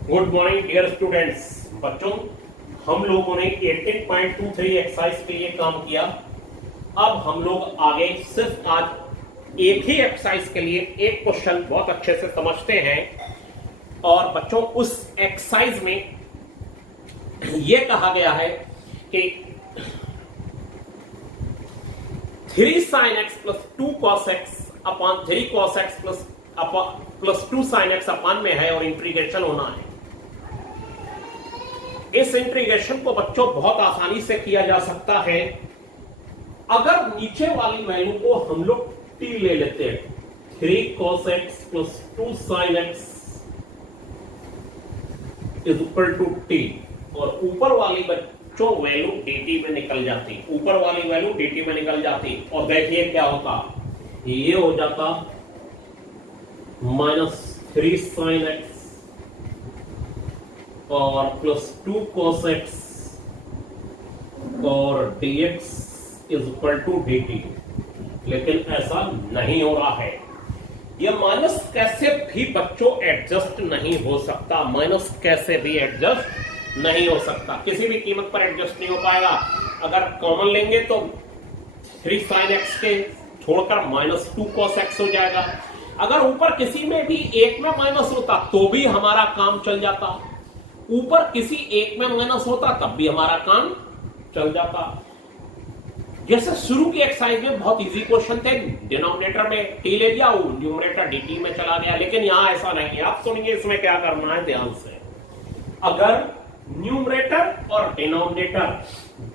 Good morning dear students. बच्चों, हम लोगों ने 18.23 एक्सरसाइज के लिए काम किया। अब हम लोग आगे सिर्फ आज एक ही एक्सरसाइज के लिए एक क्वेश्चन बहुत अच्छे से समझते हैं। और बच्चों, उस एक्सरसाइज में यह कहा गया है कि 3 sin x plus 2 cos x upon 3 cos x plus 2 sin x upon में है और इंटीग्रेशन होना है। इस इंटीग्रेशन को बच्चों बहुत आसानी से किया जा सकता है अगर नीचे वाली वैल्यू को हम लोग t ले लेते हैं, 3 cos x plus 2 sin x is equal to t, और ऊपर वाली बच्चों वैल्यू dt में निकल जाती, ऊपर वाली वैल्यू dt में निकल जाती। और देखिए क्या होता, ये हो जाता -3 sin x और प्लस 2 cos x और dx is equal to dt। लेकिन ऐसा नहीं हो रहा है। यह माइनस कैसे भी बच्चों एडजस्ट नहीं हो सकता, माइनस कैसे भी एडजस्ट नहीं हो सकता, किसी भी कीमत पर एडजस्ट नहीं हो पाएगा। अगर कॉमन लेंगे तो 3 sin x के छोड़कर -2 cos x हो जाएगा। अगर ऊपर किसी में भी एक में माइनस होता तो भी हमारा काम चल जाता, ऊपर किसी एक में माइनस होता तब भी हमारा काम चल जाता। जैसे शुरू की एक्सरसाइज में बहुत इजी क्वेश्चन थे, डिनोमिनेटर में t ले दिया, वो न्यूमरेटर dt में चला गया। लेकिन यहां ऐसा नहीं है। आप सुनिए इसमें क्या करना है ध्यान से। अगर न्यूमरेटर और डिनोमिनेटर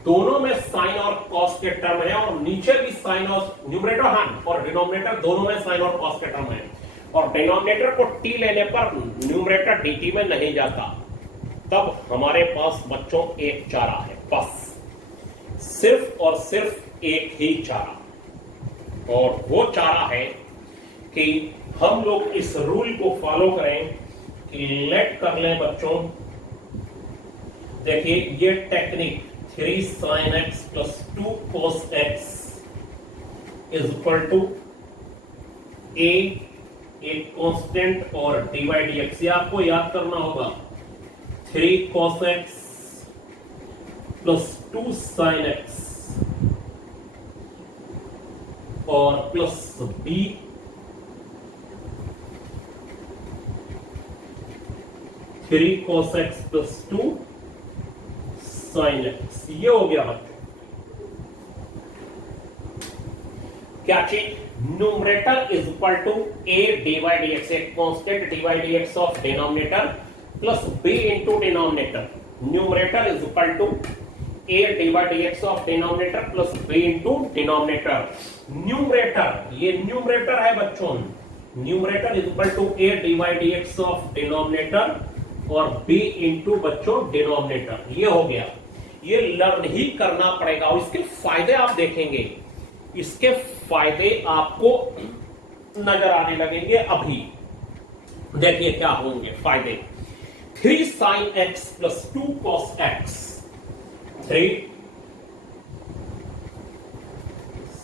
दोनों में साइन और कॉस के टर्म है और नीचे भी साइन और न्यूमरेटर और डिनोमिनेटर दोनों में साइन और कॉस के टर्म है, और डिनोमिनेटर को t लेने पर न्यूमरेटर dt में नहीं जाता, तब हमारे पास बच्चों एक चारा है, बस सिर्फ और सिर्फ एक ही चारा। और वो चारा है कि हम लोग इस रूल को फॉलो करें कि लेट कर लें बच्चों। देखिए ये technique 3 sin x plus 2 cos x is equal to a एक कांस्टेंट और dy dx, ये आपको याद करना होगा। 3 cos x plus 2 sin x और plus b 3 cos x plus 2 sin x, ये हो गया बच्चों। क्या चीज? Numerator is equal to a dy dx, एक constant dy dx of denominator plus b into denominator. Numerator is equal to a dy dx of denominator plus b into denominator. Numerator, ये numerator है बच्चों, numerator is equal to a dy dx of denominator और b into बच्चों denominator. ये हो गया। ये learn ही करना पड़ेगा और इसके फायदे आप देखेंगे, इसके फायदे आपको नजर आने लगेंगे। अभी देखिए क्या होंगे फायदे। 3 sin x plus 2 cos x, 3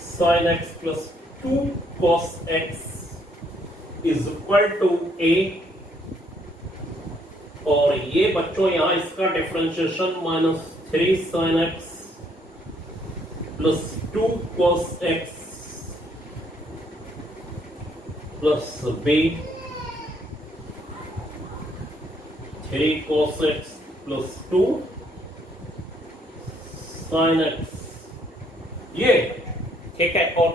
sin x plus 2 cos x is equal to a, और ये बच्चों यहां इसका differentiation -3 sin x plus 2 cos x plus b 3 cos x plus 2 sin x, ये ठीक है। और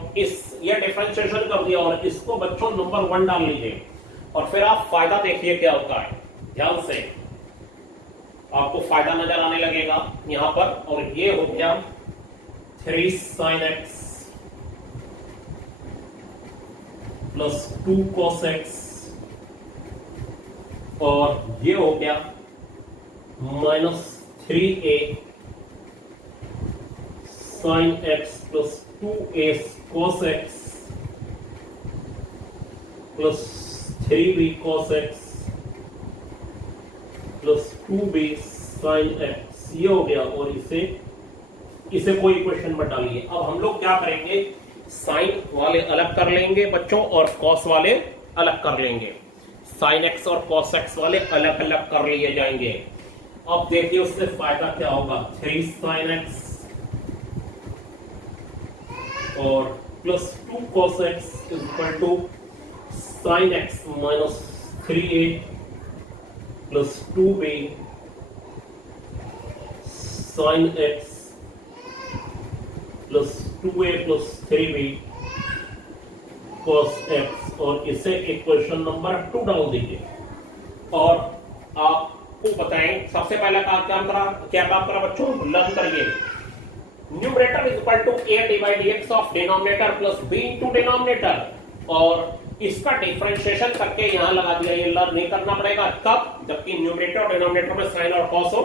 ये डिफरेंशिएशन कर दिया और इसको बच्चों नंबर 1 डाल लीजिए और फिर आप फायदा देखिए क्या होता है। ध्यान से आपको फायदा नजर आने लगेगा यहां पर। और ये हो गया 3 sin x plus 2 cos x, और ये हो गया -3a sin x plus 2a cos x plus 3b cos x plus 2b sin x, ये हो गया। और इसे कोई इक्वेशन में डालिए। अब हम लोग क्या करेंगे, साइन वाले अलग कर लेंगे बच्चों और कॉस वाले अलग कर लेंगे। साइन एक्स और कॉस एक्स वाले अलग अलग कर लिए जाएंगे। अब देखिए उससे फायदा क्या होगा, 3 साइन एक्स और plus 2 cos x is equal to sine x minus 3a plus 2b sine x plus 2a plus 3b cos x, और इसे इक्वेशन नंबर 2 डाल दीजिए और आपको बताएं सबसे पहला क्या काम करा बच्चों, लर्न करिए। Numerator is equal to a divide dx of denominator plus b into denominator, और इसका डिफरेंशिएशन करके यहां लगा दिया। ये लर्न नहीं करना पड़ेगा तब जबकि न्यूमरेटर और डिनोमिनेटर में साइन और कॉस हो।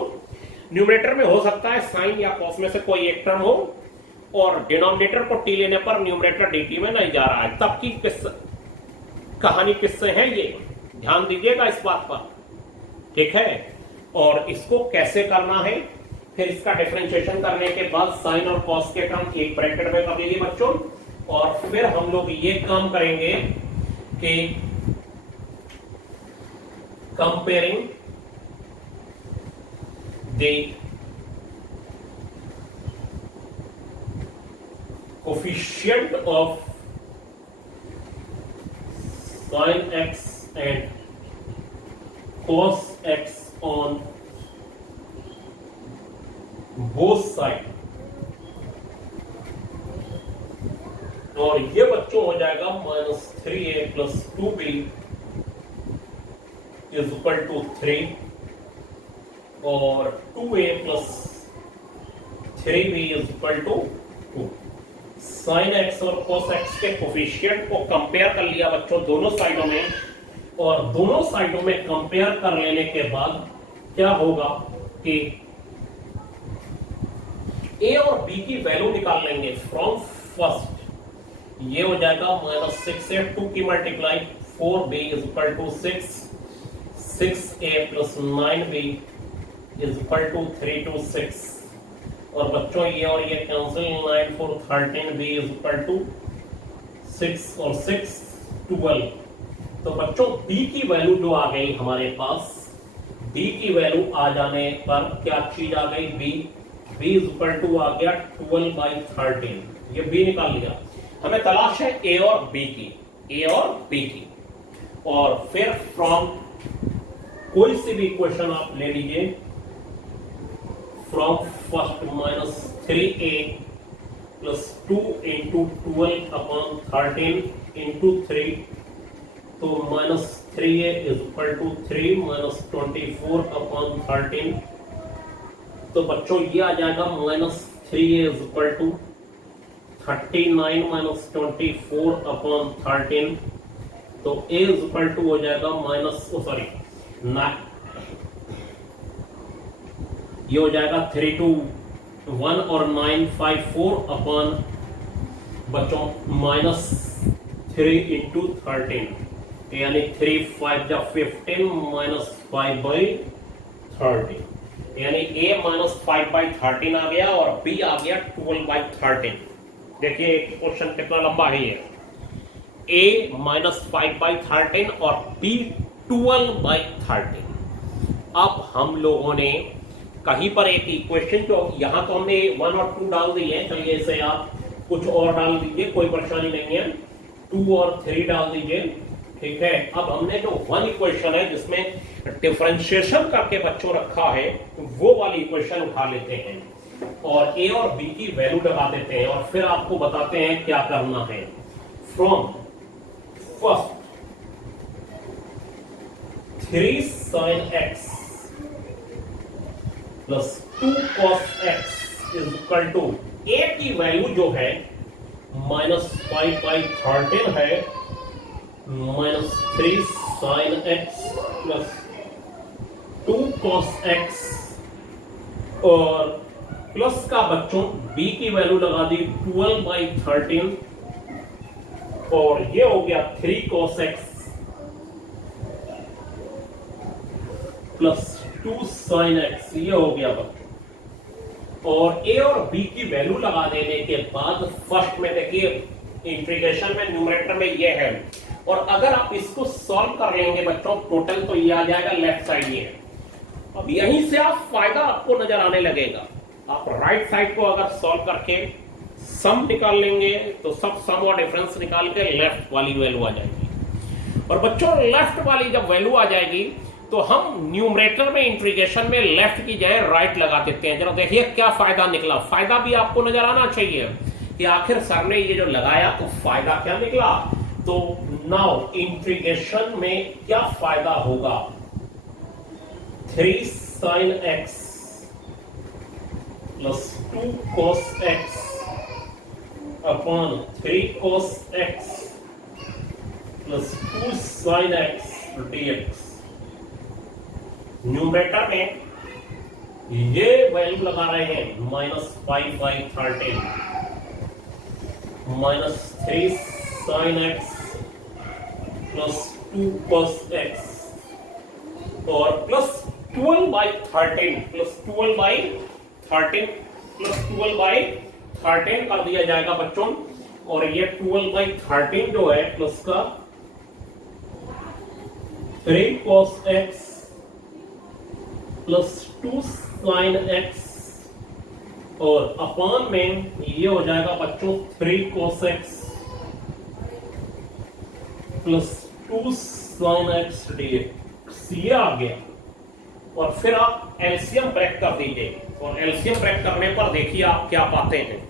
न्यूमरेटर में हो सकता है साइन या कॉस में से कोई एक टर्म हो, और डिनोमिनेटर को टी लेने पर न्यूमरेटर dt में नहीं जा रहा है। तब की कहानी किससे है, ये ध्यान दीजिएगा इस बात पर, ठीक है। और इसको कैसे करना है, फिर इसका डिफरेंशिएशन करने के बाद साइन और कॉस के टर्म एक ब्रैकेट में कर लीजिए बच्चों, और फिर हम लोग ये काम करेंगे कि comparing the coefficient of sin x and cos x on both sides, और ये बच्चों हो जाएगा minus 3a plus 2b is equal to 3 और 2a plus 3b is equal to 2। Sine x और कोस एक्स के कोफिशिएंट को कंपेयर कर लिया बच्चों दोनों साइडों में, और दोनों साइडों में कंपेयर कर लेने के बाद क्या होगा कि a और b की वैल्यू निकाल लेंगे फ्रॉम फर्स्ट। ये हो जाएगा माइनस 6 से 2 की multiply 4b is equal to 6, 6a plus 9b is equal to 3 to 6, और बच्चों ये और ये cancel, 9 4 13 b is equal to 6 और 6 12। तो बच्चों b की वैल्यू जो आ गई हमारे पास, b की वैल्यू आ जाने पर क्या चीज आ गई, b इज इक्वल टू आ गया 12/13, ये b निकाल लिया। हमें तलाश है a और b की, और फिर फ्रॉम कोई सी भी इक्वेशन आप ले लीजिए, from first minus 3a plus 2 into 12/13 into 3, तो minus 3a is equal to 3 minus 24/13, तो बच्चों ये आ जाएगा minus 3a is equal to 39 minus 24/13, तो a इज इक्वल टू हो जाएगा माइनस ये हो जाएगा 321 और 954 अपॉन बच्चों माइनस 3 इंटू 13, यानी 3 5 जा 15 माइनस 5/13, यानी a माइनस 5/13 आ गया और b आ गया 12/13। देखिए क्वेश्चन कितना लंबा है ये, a माइनस 5/13 और b 12/13। अब हम लोगों ने कहीं पर एक इक्वेशन, जो यहां तो हमने 1 और 2 डाल दी है, चलिए इसे आप कुछ और डाल दीजिए, कोई परेशानी नहीं है, 2 और 3 डाल दीजिए, ठीक है। अब हमने जो 1 इक्वेशन है जिसमें डिफरेंशिएशन करके बच्चों रखा है, वो वाली इक्वेशन उठा लेते हैं और a और b की वैल्यू लगा देते हैं, और फिर आपको बताते हैं क्या करना है। From first 3 sin x plus 2 cos x is equal to a की वैल्यू जो है माइनस 5/13 है, minus 3 sin x plus 2 cos x, और प्लस का बच्चों b की वैल्यू लगा दी 12/13, और ये हो गया 3 cos x plus 2 sin x, ये हो गया बच्चों। और a और b की वैल्यू लगा देने के बाद फर्स्ट में देखिए इंटीग्रेशन में न्यूमरेटर में ये है और अगर आप इसको सॉल्व कर लेंगे बच्चों टोटल, तो ये आ जाएगा लेफ्ट साइड ये। अब यहीं से आप फायदा आपको नजर आने लगेगा। आप राइट साइड को अगर सॉल्व करके सम निकाल लेंगे तो सब सम और डिफरेंस निकाल के लेफ्ट वाली वैल्यू आ जाएगी। और बच्चों लेफ्ट वाली जब वैल्यू आ जाएगी तो हम न्यूमरेटर में इंटीग्रेशन में लेफ्ट की जगह राइट लगा देते हैं। जरा देखिए क्या फायदा निकला। फायदा भी आपको नजर आना चाहिए कि आखिर सर ने ये जो लगाया तो फायदा क्या निकला। तो नाउ इंटीग्रेशन में क्या फायदा होगा, 3 sin x plus 2 cos x upon 3 cos x plus 2 sin x dx। Numerator में ये वैल्यू लगा रहे हैं -5/13 -3 sin x plus 2 cos x और प्लस 12/13 प्लस 12/13 प्लस 12/13 कर दिया जाएगा बच्चों। और ये 12/13 जो है प्लस का 3 cos x plus 2 sin x और अपॉन में ये हो जाएगा बच्चों 3 cos x plus 2 sin x dx। ये आ गया। और फिर आप एलसीएम ब्रेक कर दीजिए और एलसीएम ब्रेक करने पर देखिए आप क्या पाते हैं।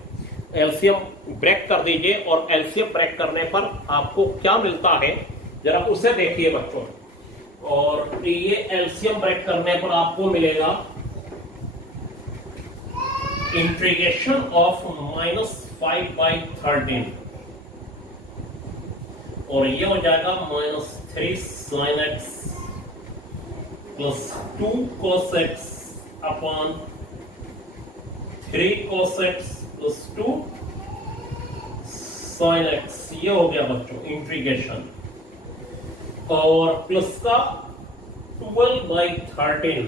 एलसीएम ब्रेक कर दीजिए और एलसीएम ब्रेक करने पर आपको क्या मिलता है जरा उसे देखिए बच्चों। और ये एलसीएम ब्रेक करने पर आपको मिलेगा इंटीग्रेशन ऑफ -5/13 और ये हो जाएगा -3 sin x plus 2 cos x upon 3 cos x plus 2 sin x। ये हो गया बच्चों इंटीग्रेशन। और प्लस का 12/13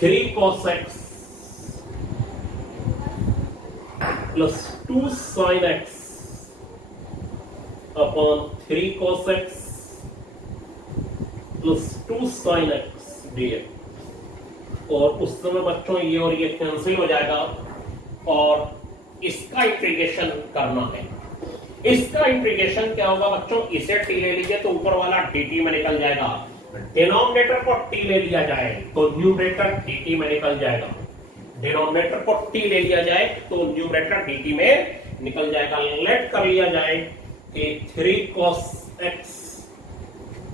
3 cos x plus 2 sin x upon 3 cos x plus 2 sin x dx। और उस समय बच्चों ये और ये कैंसिल हो जाएगा और इसका इंटीग्रेशन करना है। इसका इंटीग्रेशन क्या होगा बच्चों, इसे t ले लीजिए तो ऊपर वाला dt में निकल जाएगा। डिनोमिनेटर को t ले लिया जाए तो न्यूमरेटर dt में निकल जाएगा। डिनोमिनेटर को t ले लिया जाए तो न्यूमरेटर dt में निकल जाएगा। लेट कर लिया जाए कि 3 cos x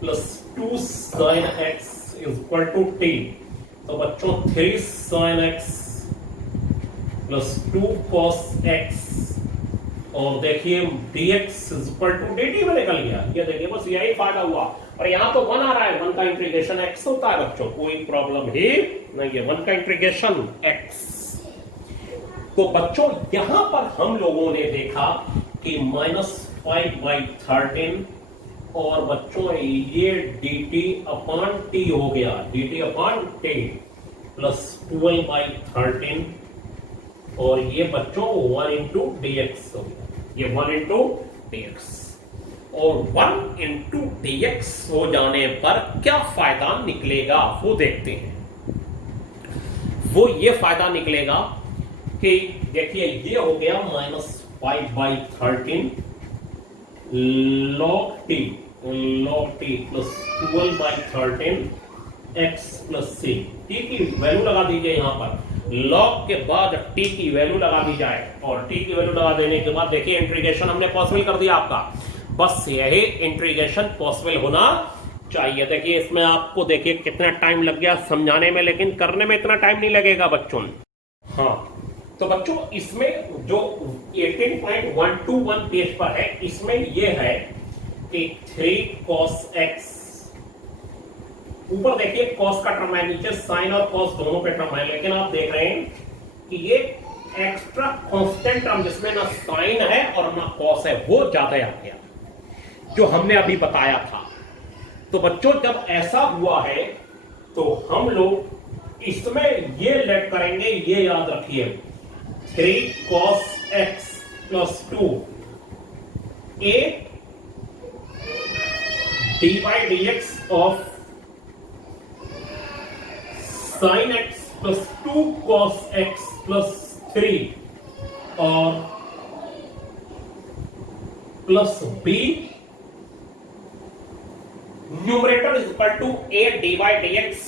plus 2 sin x is equal to t। तो बच्चों 3 sin x plus 2 cos x और देखिए dx is equal to dt में निकल गया। ये देखिए बस यही फायदा हुआ। और यहाँ तो 1 आ रहा है, 1 का इंटीग्रेशन x होता है बच्चों, कोई प्रॉब्लम ही नहीं है। 1 का इंटीग्रेशन x। तो बच्चों यहां पर हम लोगों ने देखा कि -5/13 और बच्चों ये dt अपॉन t हो गया, dt अपॉन t प्लस 12/13 और ये बच्चों 1 इंटू dx हो गया। ये 1 इंटू dx और 1 इंटू dx हो जाने पर क्या फायदा निकलेगा वो देखते हैं। वो ये फायदा निकलेगा कि देखिए ये हो गया -5/13 log t plus 12/13 x plus c। t की वैल्यू लगा दीजिए यहां पर। log के बाद t की वैल्यू लगा दी जाए और t की वैल्यू लगा देने के बाद देखिए इंटीग्रेशन हमने पॉसिबल कर दिया आपका। बस यही इंटीग्रेशन पॉसिबल होना चाहिए। देखिए इसमें आपको देखिए कितना टाइम लग गया समझाने में, लेकिन करने में इतना टाइम नहीं लगेगा बच्चों। हाँ तो बच्चों इसमें जो 18.121 पेज पर है इसमें यह है कि 3 cos x, ऊपर देखिए cos का टर्म है, नीचे sin और cos दोनों के टर्म है, लेकिन आप देख रहे हैं कि ये एक्स्ट्रा कांस्टेंट टर्म जिसमें ना sin है और ना cos है वो ज्यादा आ गया जो हमने अभी बताया था। तो बच्चों जब ऐसा हुआ है तो हम लोग इसमें ये लेट करेंगे, ये याद रखिए 3 cos x plus 2 a dy dx of sin x plus 2 cos x plus 3 और plus b numerator is equal to a dy dx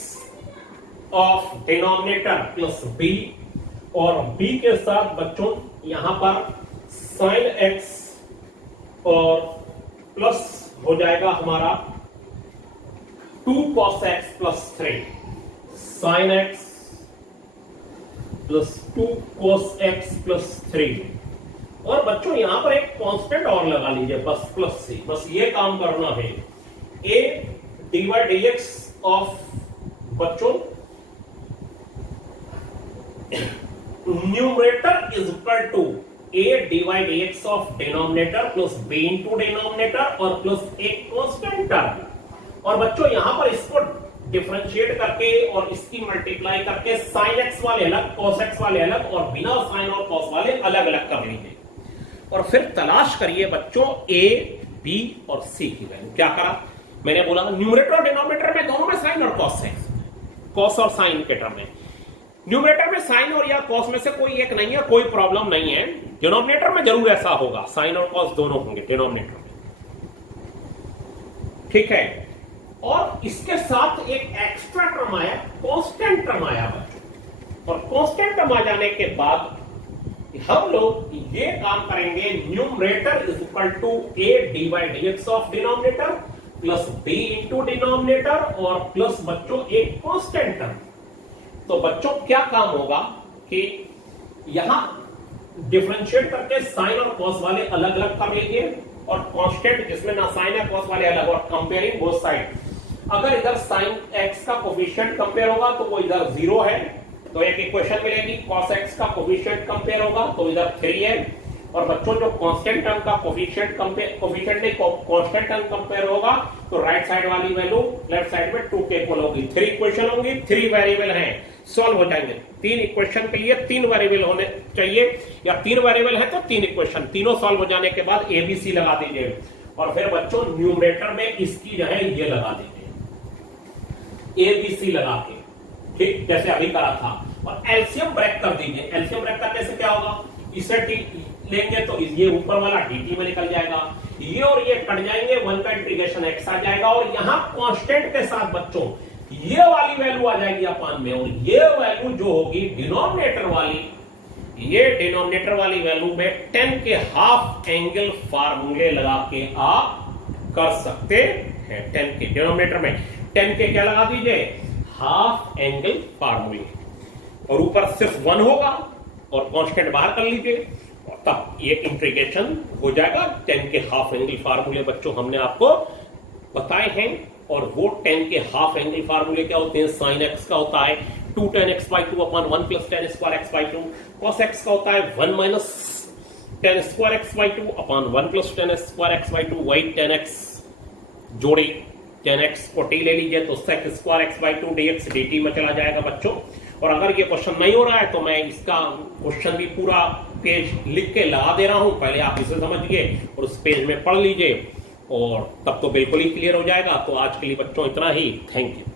of denominator plus b और b के साथ बच्चों यहां पर sin x और प्लस हो जाएगा हमारा 2 cos x plus 3 sin x plus 2 cos x plus 3 और बच्चों यहां पर एक कांस्टेंट और लगा लीजिए बस प्लस से, बस ये काम करना है। a dy dx ऑफ बच्चों numerator is equal to a dy dx of denominator plus b into denominator और प्लस एक कांस्टेंट टर्म और बच्चों यहां पर इसको डिफरेंशिएट करके और इसकी मल्टीप्लाई करके sin x वाले अलग cos x वाले अलग और बिना sin और cos वाले अलग अलग कर लीजिए और फिर तलाश करिए बच्चों a b और c की वैल्यू। क्या करा मैंने बोला न्यूमरेटर और डिनोमिनेटर में दोनों में sin और cos है, cos और sin के टर्म में। न्यूमरेटर में साइन और या कॉस में से कोई एक नहीं है, कोई प्रॉब्लम नहीं है। डिनोमिनेटर में जरूर ऐसा होगा, साइन और कॉस दोनों होंगे डिनोमिनेटर में, ठीक है। और इसके साथ एक एक्स्ट्रा टर्म आया, कांस्टेंट टर्म आया बच्चों और कांस्टेंट टर्म आ जाने के बाद हम लोग ये काम करेंगे numerator is equal to a dy dx of denominator plus b into denominator और प्लस बच्चों एक कांस्टेंट टर्म। तो बच्चों क्या काम होगा कि यहां डिफरेंशिएट करके साइन और कॉस वाले अलग अलग कर लीजिए और कांस्टेंट जिसमें ना साइन या कॉस वाले अलग और कंपेयरिंग बोथ साइड। अगर इधर साइन एक्स का कोफिशिएंट कंपेयर होगा तो वो इधर 0 है तो एक इक्वेशन मिलेगी, कॉस एक्स का कोफिशिएंट कंपेयर होगा तो इधर 3 है और बच्चों जो कांस्टेंट टर्म का कोफिशिएंट नहीं कांस्टेंट टर्म कंपेयर होगा तो राइट साइड वाली वैल्यू लेफ्ट साइड में 2 के इक्वल होगी। 3 इक्वेशन होंगी, 3 वेरिएबल हैं, सॉल्व हो जाएंगे। 3 इक्वेशन के लिए 3 वेरिएबल होने चाहिए या 3 वेरिएबल है तो 3 इक्वेशन, तीनों सॉल्व हो जाने के बाद एबीसी लगा दीजिए और फिर बच्चों न्यूमरेटर में इसकी जो है ये लगा दीजिए एबीसी लगा के, ठीक जैसे अभी करा था। और एलसीएम ब्रेक कर दीजिए। एलसीएम ब्रेक करने से क्या होगा, इसे लेंगे तो ये ऊपर वाला dt में निकल जाएगा, ये और ये कट जाएंगे, 1 का इंटीग्रेशन x आ जाएगा और यहां कांस्टेंट के साथ बच्चों ये वाली वैल्यू आ जाएगी अपान में और ये वैल्यू जो होगी डिनोमिनेटर वाली, ये डिनोमिनेटर वाली वैल्यू में 10 के हाफ एंगल फार्मूले लगा के आप कर सकते हैं। 10 के डिनोमिनेटर में 10 के क्या लगा दीजिए, हाफ एंगल फार्मूले और ऊपर सिर्फ 1 होगा और कांस्टेंट बाहर कर लीजिए और तब ये इंटीग्रेशन हो जाएगा। 10 के हाफ एंगल फार्मूले बच्चों हमने आपको बताए हैं और वो 10 के हाफ एंगल फार्मूले क्या होते हैं, साइन एक्स का होता है 2 tan x by 2 upon 1 plus tan square x by 2, cos x का होता है 1 minus tan square x by 2 upon 1 plus tan square x by 2, वही tan x जोड़े tan x को t ले लीजिए तो sec square x by 2 dx dt में चला जाएगा बच्चों। और अगर ये क्वेश्चन नहीं हो रहा है तो मैं इसका क्वेश्चन भी पूरा पेज लिख के लगा दे रहा हूं, पहले आप इसे समझिए और उस पेज में पढ़ लीजिए और तब तो बिल्कुल ही क्लियर हो जाएगा। तो आज के लिए बच्चों इतना ही, थैंक यू।